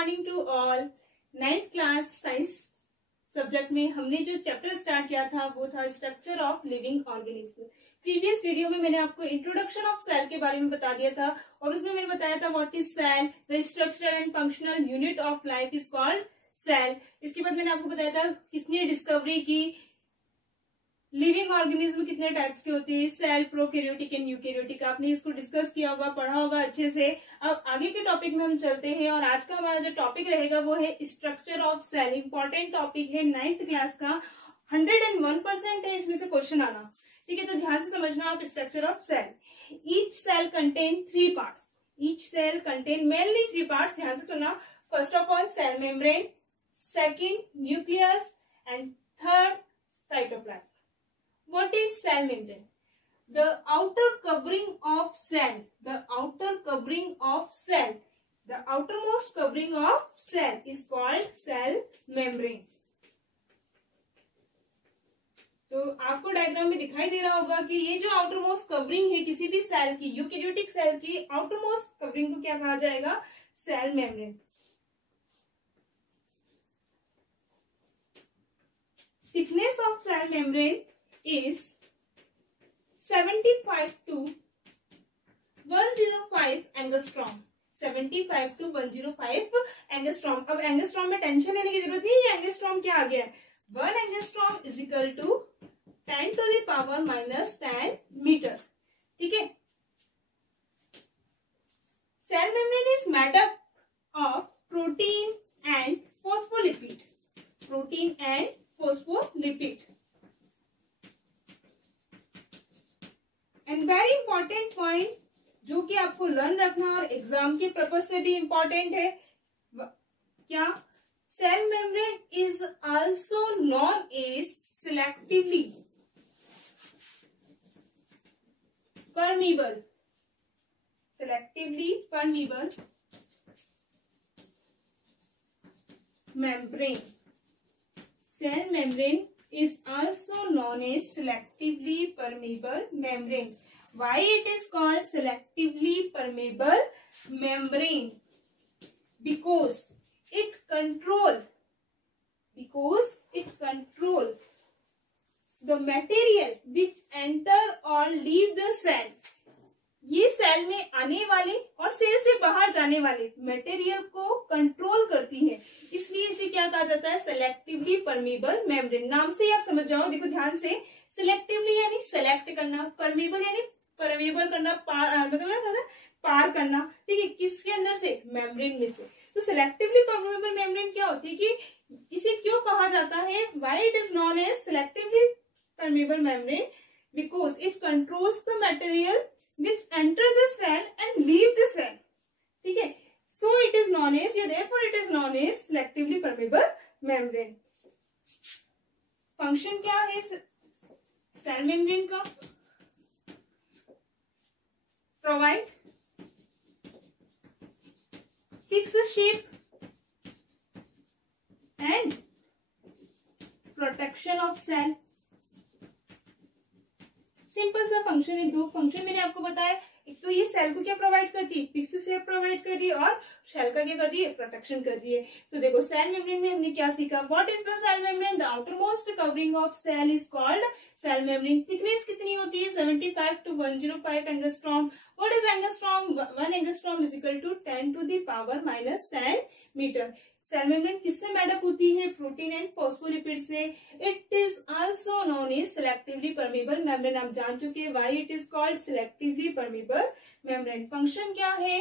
Morning to all. 9th class science subject में हमने जो चैप्टर स्टार्ट किया था वो था structure of living organism. Previous video में मैंने आपको इंट्रोडक्शन ऑफ सेल के बारे में बता दिया था और उसमें मैंने बताया था what is cell, the structural and functional unit of life is called cell. इसके बाद मैंने आपको बताया था किसने डिस्कवरी की, लिविंग ऑर्गेनिज्म कितने टाइप्स के होते हैं, सेल, प्रोकैरियोटिक एंड यूकैरियोटिक। आपने इसको डिस्कस किया होगा, पढ़ा होगा अच्छे से। अब आगे के टॉपिक में हम चलते हैं और आज का हमारा जो टॉपिक रहेगा वो है structure of cell. Important topic है 9th क्लास का, 101% है इसमें से क्वेश्चन आना। ठीक है, तो ध्यान से समझना आप structure of cell. Each cell contain 3 parts. Each cell contain mainly 3 parts. ध्यान से सुना। First of all cell membrane, second nucleus and third cytoplasm. What is cell membrane? The outer covering of cell. The outer covering of cell. The outermost covering of cell is called cell membrane. तो आपको diagram में दिखाई दे रहा होगा कि ये जो outermost covering है किसी भी सेल की, यूकैरियोटिक सेल की आउटरमोस्ट कवरिंग को क्या कहा जाएगा? Cell membrane. Thickness of cell membrane is 75 to 105 angstrom. 75 to 105 angstrom. अब एंगस्ट्रॉम में टेंशन लेने की जरूरत नहीं है, एंगस्ट्रॉम क्या आ गया है? 1 angstrom is equal to 10 to the power minus 10 metre. ठीक है। Cell membrane is made up of protein and phospholipid. Protein and phospholipid. And very important point जो कि आपको लर्न रखना और एग्जाम के पर्पज से भी इंपॉर्टेंट है, क्या? Cell membrane is also known as selectively permeable. Selectively permeable membrane. Cell membrane is also known as selectively permeable membrane. Why it is called selectively permeable membrane? Because it control the material which enter or leave the cell. ये cell में आने वाले और cell से बाहर जाने वाले material को कंट्रोल करती है, इसलिए इसे क्या कहा जाता है? Selectively permeable membrane. नाम से ही आप समझ जाओ। देखो ध्यान से, सिलेक्टिवली यानी सेलेक्ट करना, परमीबल यानी परमेबल करना, मतलब पार करना। ठीक है, किसके अंदर से? मेम्ब्रेन में से। तो सिलेक्टिवली परमीबल मेम्ब्रेन क्या होती है कि इसे क्यों कहा जाता है? Why it is known as selectively permeable membrane? Because it controls the material which enter the cell and leave the cell. ठीक है, so it is known as, therefore it is known as selectively permeable membrane. Function क्या है cell membrane का? Provide fix shape and protection of cell. Simple सा function है। 2 function मैंने आपको बताया। एक तो ये सेल को क्या प्रोवाइड करती है? फिक्स शेप प्रोवाइड कर रही है और सेल का क्या कर रही है? प्रोटेक्शन कर रही है। तो देखो सेल मेम्ब्रेन में हमने क्या सीखा? What is the cell membrane? The outermost covering of cell is called cell membrane. Thickness कितनी होती है? 75 to 105 angstrom. What is angstrom? 1 angstrom is equal to 10 to the power minus 10 metre. Cell membrane किससे made up होती है? Protein and phospholipid से। It is also known as selectively permeable membrane. आप जान चुके हैं why it is called selectively permeable membrane. Function क्या है?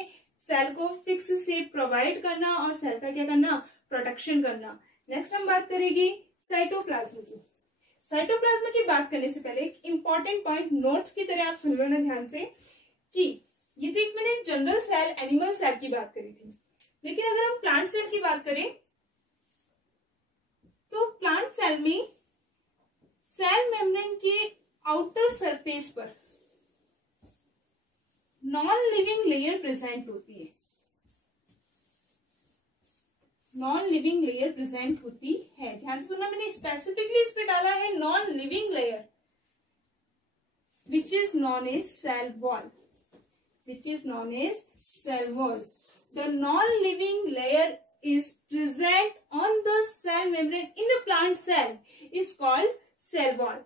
सेल को फिक्स शेप प्रोवाइड करना और सेल का क्या करना? प्रोटेक्शन करना। नेक्स्ट हम बात करेंगे साइटोप्लाज्म की। साइटोप्लाज्म की बात करने से पहले एक इंपॉर्टेंट पॉइंट नोट्स की तरह आप सुन लो ना ध्यान से, कि ये तो एक मैंने जनरल सेल, एनिमल सेल की बात करी थी, लेकिन अगर हम प्लांट सेल की बात करें तो प्लांट सेल में सेल मेम्ब्रेन के आउटर सरफेस पर नॉन लिविंग लेयर प्रेजेंट होती है। नॉन लिविंग लेयर प्रेजेंट होती है। ध्यान से सुनना, मैंने स्पेसिफिकली इस पे डाला है non living layer, which is known as cell wall. The non-living layer is present on the cell membrane in the plant cell is called cell wall.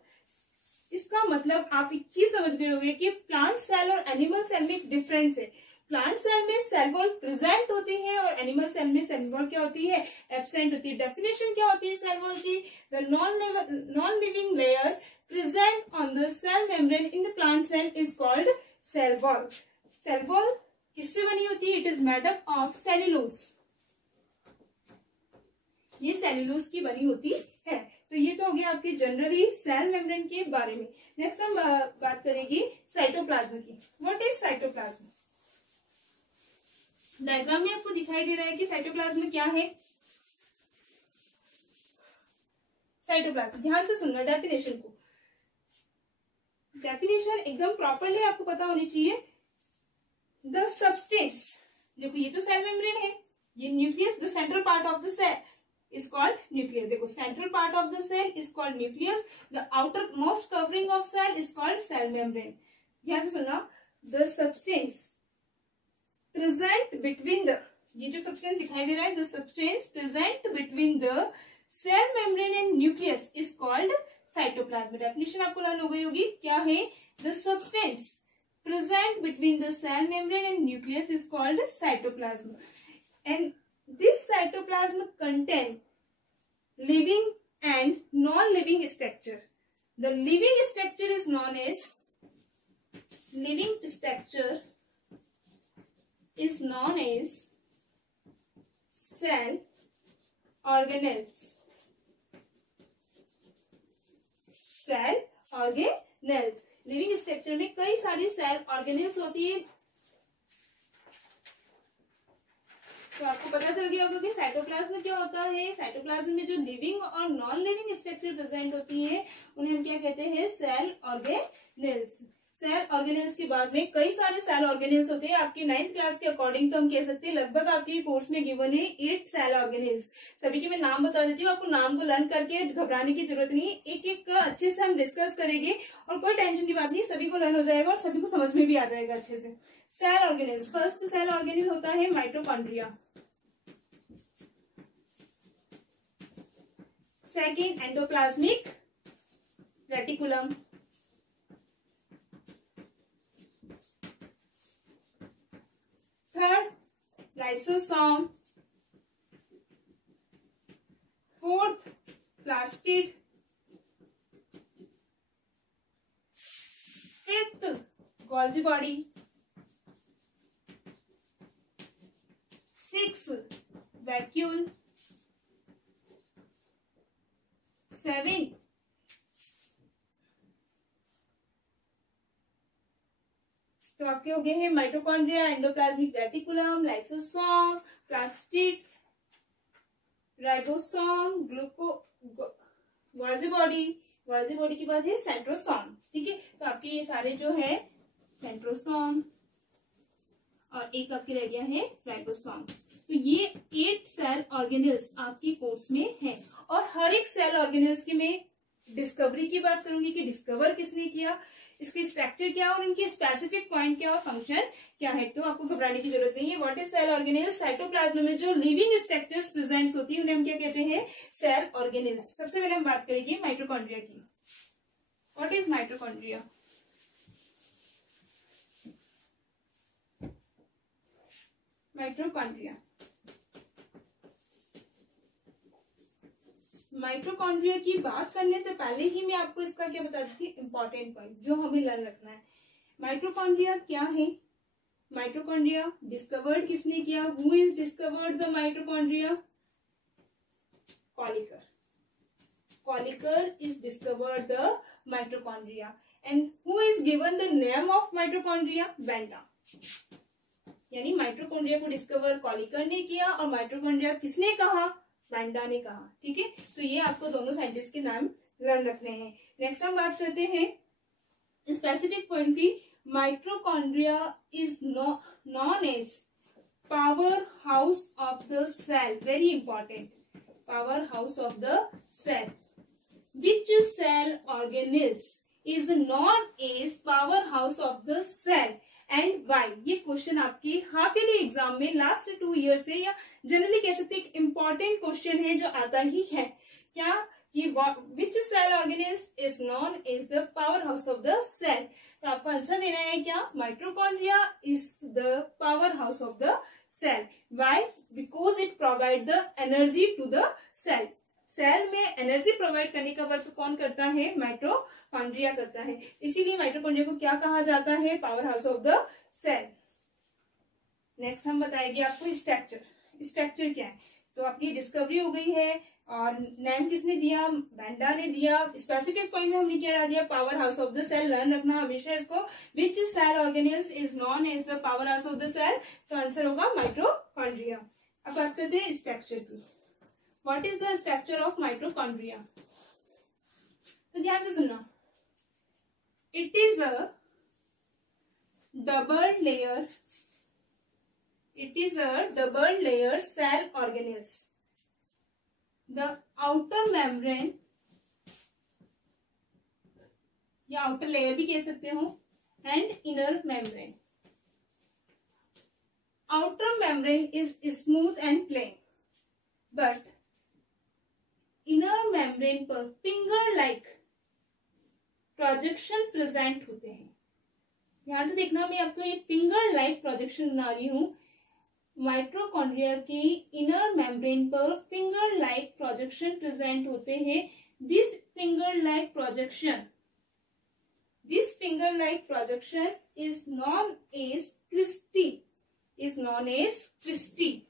इसका मतलब आप एक चीज समझ गए होंगे कि प्लांट सेल और एनिमल सेल में एक डिफरेंस है. प्लांट सेल में सेल वॉल प्रेजेंट होती है और एनिमल सेल में सेल वॉल क्या होती है, एब्सेंट होती है. डेफिनेशन क्या होती है सेल वॉल की, the non living layer present on the cell membrane in the plant cell is called cell wall. Cell wall किससे बनी होती है, it is made up of cellulose. ये सेल्यूलोज की बनी होती है. तो ये तो हो गया आपके जनरली सेल मेम्ब्रेन के बारे में. नेक्स्ट हम बात करेंगे साइटोप्लाज्म की. What is cytoplasm? डायग्राम में आपको दिखाई दे रहा है कि साइटोप्लाज्म क्या है. साइटोप्लाज्म, ध्यान से सुनना डेफिनेशन को. डेफिनेशन एकदम प्रॉपरली आपको पता होनी चाहिए. द सब्सटेंस, देखो ये तो सेल मेम्ब्रेन है, ये nucleus, the central part of the cell is called nucleus. देखो central part of the cell is called nucleus. The outermost covering of cell is called cell membrane. ध्यान से सुनना. The substance present between the, ये जो substance दिखाई दे रहा है, the substance present between the cell membrane and nucleus is called cytoplasm. Definition आपको learn हो गई होगी. क्या है? The substance present between the cell membrane and nucleus is called cytoplasm. And this cytoplasm contain living and non-living structure. The living structure is known as cell organelles. Cell organelles. Living structure में कई सारी cell organelles होती है. तो आपको पता चल गया होगा कि साइटोप्लाज्म क्या होता है. साइटोप्लाज्म में जो लिविंग और नॉन लिविंग स्ट्रक्चर प्रेजेंट होती है उन्हें हम क्या कहते हैं, सेल ऑर्गेनेल्स. सेल ऑर्गेनेल्स के बाद में कई सारे सेल ऑर्गेनेल्स होते हैं. आपकी 9th क्लास के अकॉर्डिंग तो हम कह सकते हैं लगभग आपके कोर्स में गिवन है 8 सेल ऑर्गेनेल्स. सभी के मैं नाम बता देती हूँ, आपको नाम को लर्न करके घबराने की जरूरत नहीं. एक एक अच्छे से हम डिस्कस करेंगे और कोई टेंशन की बात नहीं, सभी को लर्न हो जाएगा और सभी को समझ में भी आ जाएगा अच्छे से. Cell organelles. First cell organelle होता है mitochondria. Second endoplasmic reticulum. Third lysosome. Fourth plastid. Fifth Golgi body. Sixth vacuole. 7 तो आपके हो गए हैं mitochondria, endoplasmic reticulum, lysosome, plastid, ribosome, Golgi body. Golgi body के बाद है सेंट्रोसोम. ठीक है, तो आपके ये सारे जो है सेंट्रोसोम और एक आपके रह गया है राइबोसोम. तो ये 8 सेल ऑर्गेनेल्स आपके कोर्स में है. और हर एक सेल ऑर्गेनेल्स की मैं डिस्कवरी की बात करूंगी कि डिस्कवर किसने किया, इसकी स्ट्रक्चर क्या और इनके स्पेसिफिक पॉइंट क्या और फंक्शन क्या है. तो आपको घबराने की जरूरत नहीं है. What is cell organelles? Cytoplasm में जो लिविंग स्ट्रक्चर्स प्रेजेंट होती है उन्हें हम क्या कहते हैं, सेल ऑर्गेनेल्स. सबसे पहले हम बात करेंगे माइटोकॉन्ड्रिया की. What is mitochondria? Mitochondria. Mitochondria की बात करने से पहले ही मैं आपको इसका क्या बता दी थी, इंपॉर्टेंट पॉइंट जो हमें लर्न रखना है. माइटोकॉन्ड्रिया क्या है? माइटोकॉन्ड्रिया डिस्कवर्ड किसने किया? Who is discovered the mitochondria? Kolliker. Kolliker is discovered the mitochondria. And who is given the name of mitochondria? Benda. यानी माइटोकॉन्ड्रिया को डिस्कवर कॉलिकर ने किया और माइटोकॉन्ड्रिया किसने कहा? बेंडा ने कहा. ठीक है, तो ये आपको दोनों साइंटिस्ट के नाम लर्न रखने हैं. नेक्स्ट हम बात करते हैं स्पेसिफिक पॉइंट की. Mitochondria is known as power house of the cell. Very important, power house of the cell. Which cell organelles is known as powerhouse of the cell and why. ये question आपके half yearly exam में last 2 year से या generally कह सकते एक important question है जो आता ही है। क्या कि which cell organelles is known as the power house of the cell. तो आपको आंसर देना है क्या, mitochondria is the power house of the cell. Why, because it provide the energy to the cell. Cell में energy provide करने का work कौन करता है, माइटोकॉन्ड्रिया करता है। इसीलिए माइटोकॉन्ड्रिया को क्या कहा जाता है, power house of the cell. Next हम बताएंगे आपको स्ट्रक्चर। स्ट्रक्चर क्या है, तो आपकी डिस्कवरी हो गई है और नेम किसने दिया, बेंडा ने दिया। स्पेसिफिक पॉइंट में हमने क्या दिया, power house of the cell. Learn रखना हमेशा इसको। Which cell organelles is known as the power house of the cell, तो आंसर होगा माइटोकॉन्ड्रिया। अब बात करते हैं स्ट्रक्चर की। What is the structure of mitochondria? तो ध्यान से सुनना। It is a double layer. It is a double layer cell organelles. The outer membrane या outer layer भी कह सकते हो, and inner membrane. Outer membrane is smooth and plain, but inner membrane पर फिंगर लाइक प्रोजेक्शन प्रेजेंट होते हैं। ध्यान से देखना, मैं आपको ये फिंगर लाइक प्रोजेक्शन बना रही हूं। माइटोकॉन्ड्रिया की इनर मेम्ब्रेन पर फिंगर लाइक प्रोजेक्शन प्रेजेंट होते हैं। This finger like projection is known as cristae.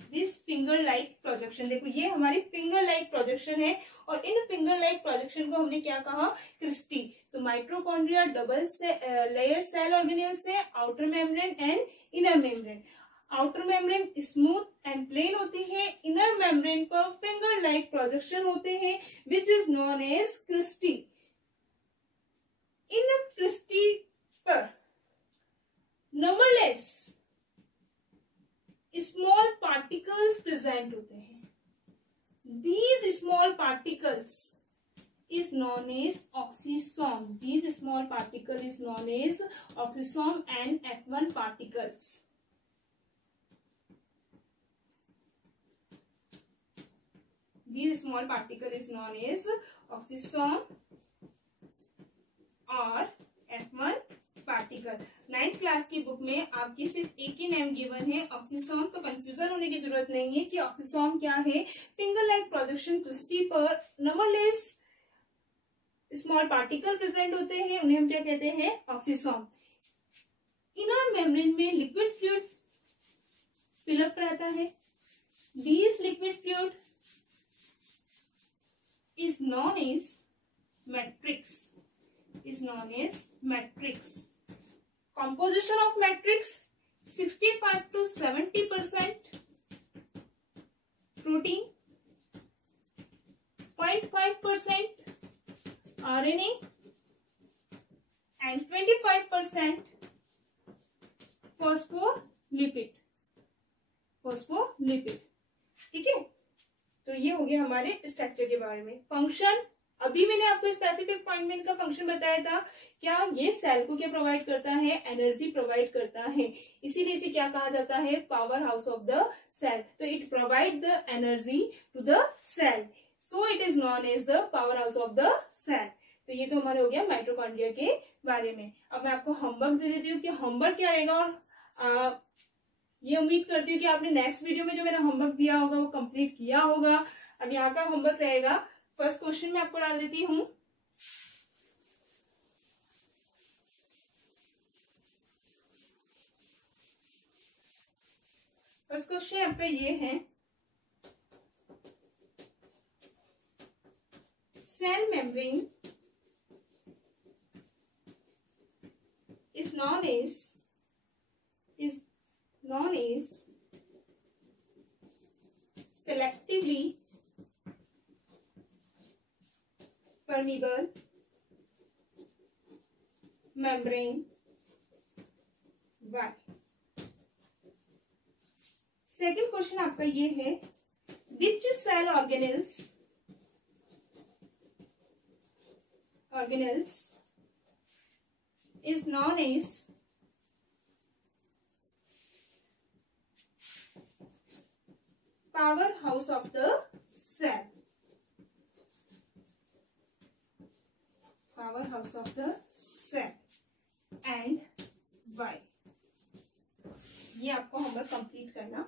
This finger like projection, देखो ये हमारी फिंगर लाइक प्रोजेक्शन है और इन फिंगर लाइक प्रोजेक्शन को हमने क्या कहा, क्रिस्टी। तो mitochondria double layer cell organelles है, outer membrane and inner membrane. Outer membrane smooth and plain होती है, इनर मेम्ब्रेन पर फिंगर लाइक प्रोजेक्शन होते हैं, which is known as cristae. इन क्रिस्टी पर नंबरलेस स्मॉल पार्टिकल्स प्रेजेंट होते हैं। These small particles is known as oxysome. These small particle is known as oxysome and F1 particles. These small particle is known as oxysome और F1 particle. 9th class की book में आपकी सिर्फ एक ही name given है, oxysome. तो confusion होने की जरूरत नहीं है कि ऑक्सीसोम क्या है। फिंगर लाइक प्रोजेक्शन क्रिस्टी पर नंबरलेस स्मॉल पार्टिकल प्रेजेंट होते हैं, उन्हें हम क्या कहते हैं, ऑक्सीसोम। इनर मेम्ब्रेन में लिक्विड फ्लूइड फिलअप रहता है। This liquid fluid is known as matrix. Composition of matrix 65 to 70% protein, 0.5% RNA and 25% phospholipid। ठीक है, तो ये हो गया हमारे स्ट्रक्चर के बारे में। फंक्शन, अभी मैंने आपको स्पेसिफिक पॉइंट का फंक्शन बताया था। क्या ये सेल को क्या प्रोवाइड करता है, एनर्जी प्रोवाइड करता है, इसीलिए इसे क्या कहा जाता है, power house of the cell. तो it provide the energy to the cell, so it is known as the power house of the cell. तो ये तो हमारे हो गया माइटोकॉन्ड्रिया के बारे में। अब मैं आपको होमवर्क दे देती हूँ कि होमवर्क क्या रहेगा, और ये उम्मीद करती हूँ कि आपने नेक्स्ट वीडियो में जो मैंने होमवर्क दिया होगा वो कंप्लीट किया होगा। अब यहाँ का होमवर्क रहेगा, फर्स्ट क्वेश्चन में आपको डाल देती हूँ। फर्स्ट क्वेश्चन आपका ये है, cell membrane is known as selectively permeable membrane Y। Second question आपका ये है, which cell organelles is known as powerhouse of the cell. Powerhouse of the cell. And why? ये आपको होमवर्क कंप्लीट करना